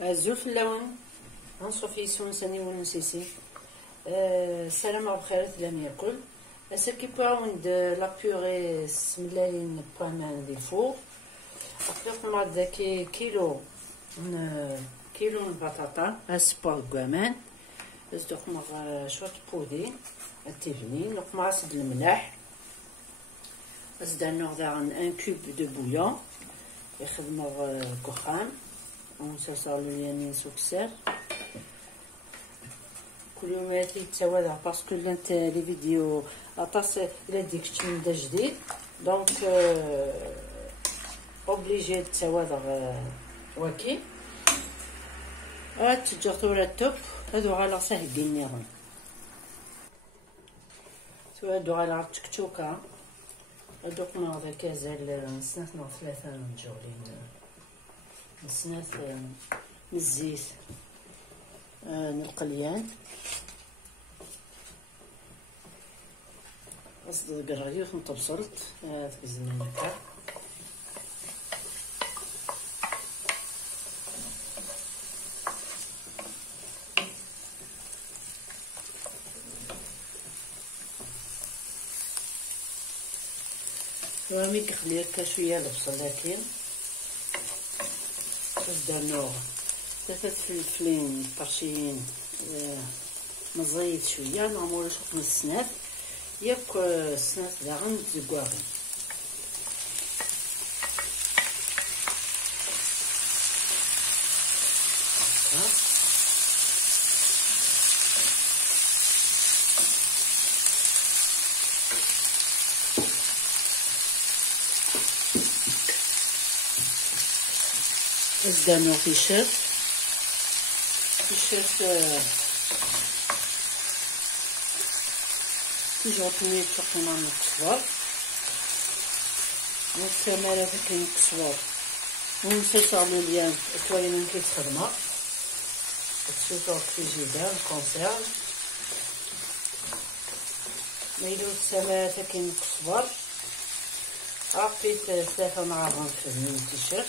الزول في اللون غنصوفي يسونساني ونسيسي. السلام بخير لم ياكل سكيباون دو لا بيغي سملالين بوامان دي فور اطلق مع ذاكي كيلو البطاطا اسبور كوامان ازدق مع شوط بودي التيفنين نق مع صد الملح ازدان نغدا عن ان كوب دو بويون يخدم كخام ونسالو اليمين سكسر كل يوم يتسوى باسكو لانت لي فيديو اطاس الى ديك من دا جديد دونك اوبليجي تسوى واكي تجرتو التوب هادو على سهلين نيران هادو على تكتوكا هادوك ناضي كازال نسنات ناض ثلاثة نجولين نسنات من الزيت القليان أصدق الرغيف نطبصلت تكزمين هكا رامي كخلي هكا شوية البصل لكن درنوه ثلاثة فلفلين طرشيين مزيت شوية نعملو شوط من السناف ياك السناف داغن تزكواغي ازدانو في شاف toujours تنيت تقيمة من الكسوار والكمالة كاين الكسوار ونسيسالو ليان الكوالين كي تخدمها تسوطو كفيجيدا الكونسيرف ميلو السماء كاين الكسوار عقيت ثلاثة معاهم في التيشيرت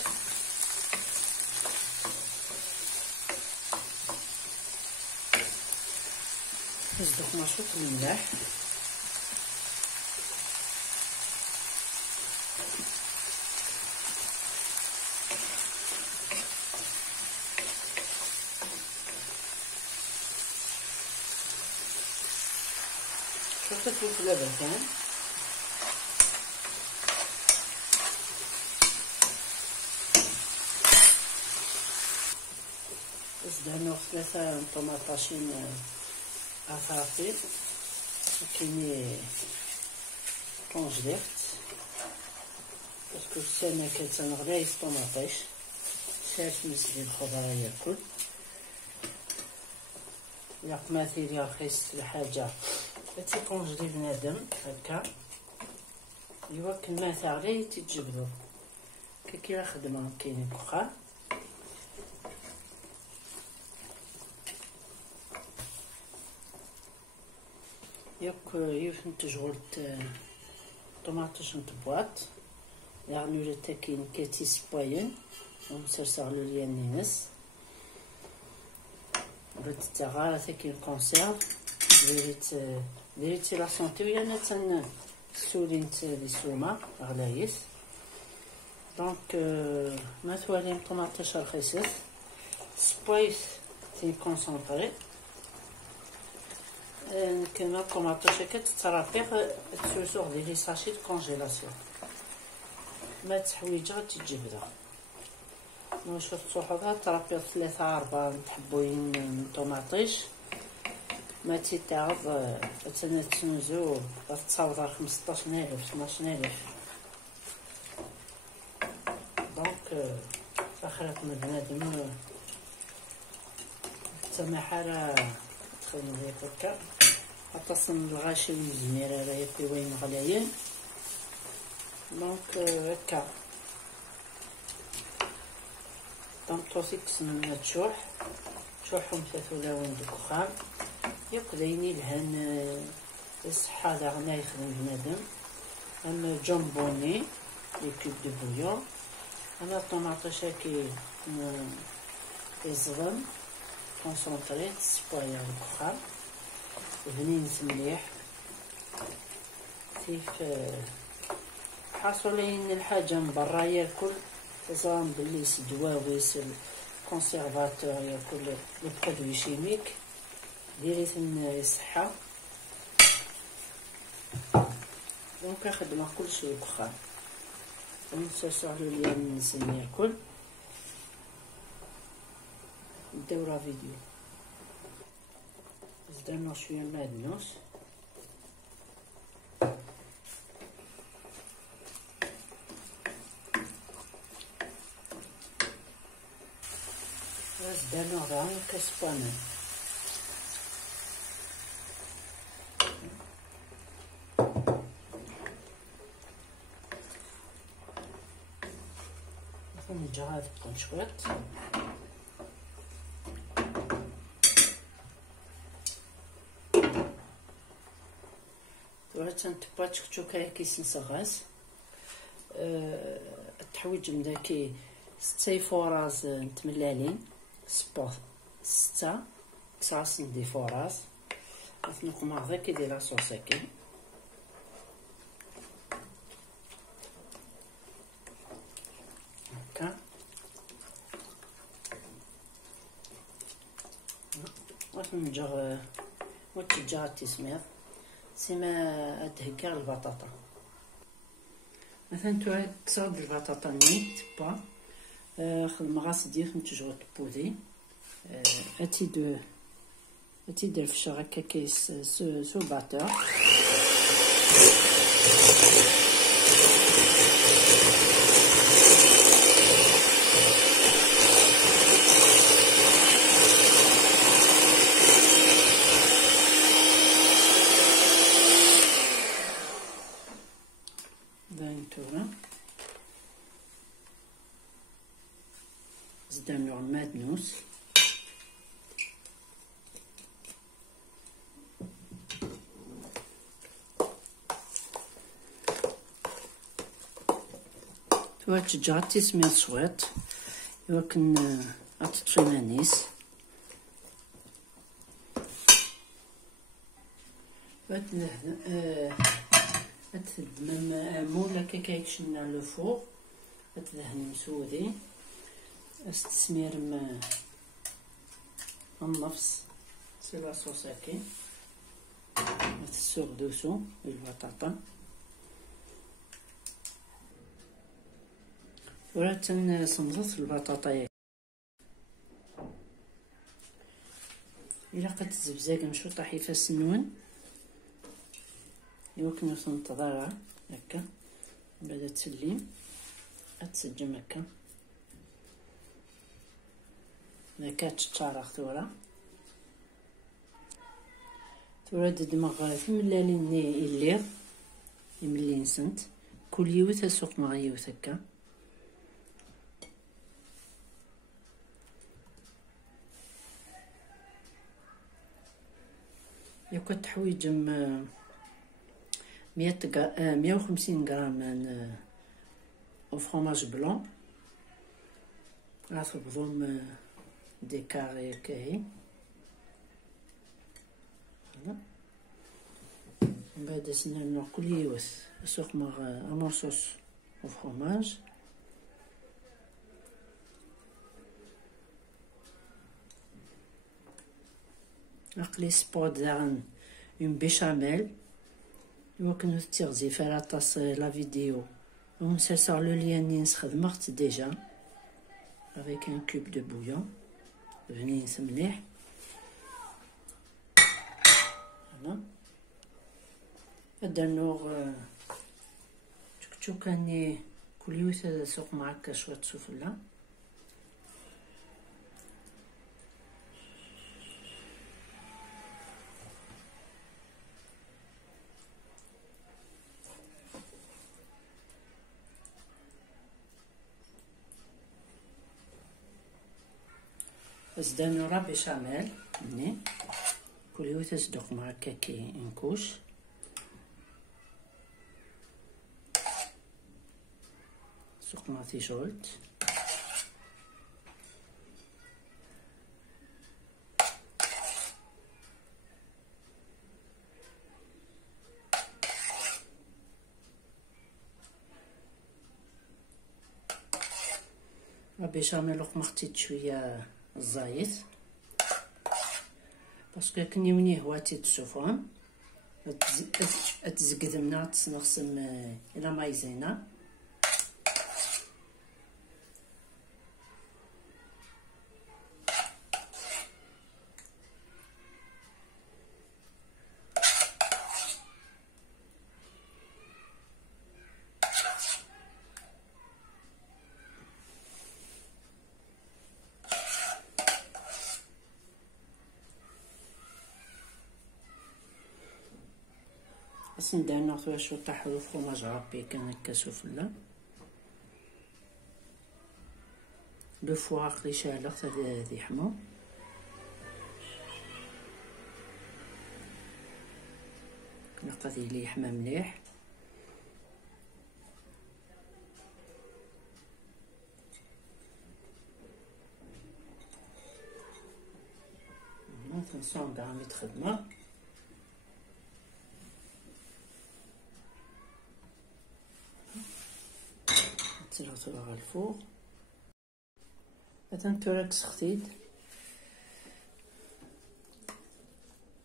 نزدق نشوط الملح شوط الفلفل بارد زدانو ثلاثة طماطاشين أفاطي كيني كونجليت باسكو السمك كتنغلي طماطيش شاف مسلي الخضرة ياكل إلا قماثيلي رخيص الحاجة تيكونجلي بنادم هكا إوا كما ثاغلي تيتجبدو كي لا خدمة كاينين كخا ياك تشغلت طماطش نتبواط يعني ولا تاكين كاتيس بوين ونسرسغلو ليان نينس بغيت تاغا تاكين كونسيرف ديريتي لا سونتي ويا انا سولينت لي سوما غلايس دونك ما ثوالين طماطش رخيصت سبايس تي كونسونطري كما طماطش كتترافيغ تسوسوغ ديال لي ساشي د كونجيلاسيون ما تحويجه تتجبدو واش تصوحوها ترافيغ 3-4 تحبوين من طماطيش ما تيتعب تسنى تسنزو تصاوض 15,000 12,000 دونك فخرت من بنادم السماحة تخدم ليك هكا اتصل الغاشي والزميرة راه ياكل وين غلايين دونك هكا طمطوسيكس من تشوحهم 3 ولاون دكخام يقديني لهن الصحة داغنا يخدم بنادم اما جامبوني لي كوب دو بويون انا الطماطيش كي يزغم كونسونطري تصبايا الكخام بنين مليح كيف حاصلين الحاجه من برا ياكل تزرم بلي دواويس الكونسيرفاتور ياكل لي برودوي شيميك ديريت الصحه دونك خدمه كلشي الكخام نسالو ليا نسمي الكل نديرو فيديو زدنا شويه معدنوس زدنا غير كسبانه نجهز بونشوات تنتبع تشكوكا كيس نصغاز التحويج مداكي 6 فوراز نتملالين سبوط 6 9 سندي فوراز نقوم هذا كيدير لاصوصاكي هكا نجر وتجا التسمير سيما ادهكا البطاطا مثلا تصاد البطاطا نيت با خدم غاس دير نتجرو تبودي اتي الفشا هكا كيس سو باتور زدنا المعدنوس تجاتي سمير شويط يمكن أطفي مانيس تدمم مولا كيكشنا لو فوق تدهن مسودي استسمير النفس سي لا صوصاكي تسوق دوسو البطاطا ولا تنصنصط البطاطا الا قد تزبزاق مشو طاحي فاس النون يمكن تنتظرها هكا بعد تسليم تسجم هكا هكا تشارخ ثورة دماغ ثملالين الليغ يملين سنت كل يوث السوق مع يوث هكا ياكو تحويج 150 غرام من فرomage بلون غتبضهم دي كاري هكاهي من بعد سنعملو كل يوث سوق مع امورصوص وفرomage عقلي سبوت داغن اون بيشاميل يمكن تغزي فيها طاس لا فيديو ونسالسر لو ليان ني نخدمت ديجا avec un cube de bouillon بنين مليح هنا هذا النوع تشوكاني كل يوم سوق معك شويه سفله زدنا راه بيشاميل هني كل يوم تصدق مع كاكي نكوش سوق مع تيشولت لا بيشاميل ما خديت شويه الزايت باسكو كنيونيه هواتي تشوفهم تزقدمنا تنقسم الى مايزينا. بس ندير ناخذ شويه تاع الفرماج رابي كان هكا سفله. لو فواغ لي شالغت هذه حمو. نقضي لي حمى مليح. ما تنساو كاع ميت خدمه. نزلو على الفوق. هذا نتورك سختيت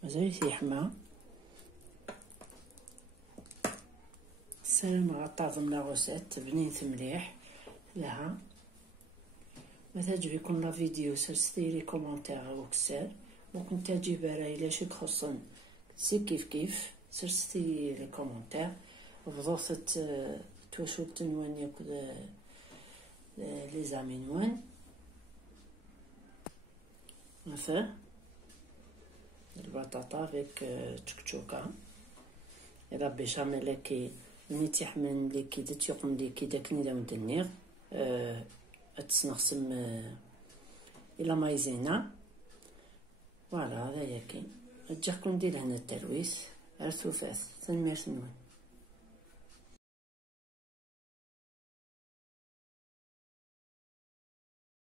مازال يحمى. السلام على طاظم لا غوسيت بنيت مليح لها. ما تعجبكم لا فيديو سيري كومونتير او كسر ممكن تعجب رايله شي خصن سي كيف سيري لي كومونتير بضغط توشو تنوان ياكل لي زامينوان مثلا البطاطا فيك تشكشوكا الا بيشاميل كي نيتي حمن لي كي دت يقوم لي كي داكني دا مدنيغ تسنقسم الى مايزينا. فوالا هذا ياكي نجيكم ندير هنا التلويث رثوفات تنمير نوان.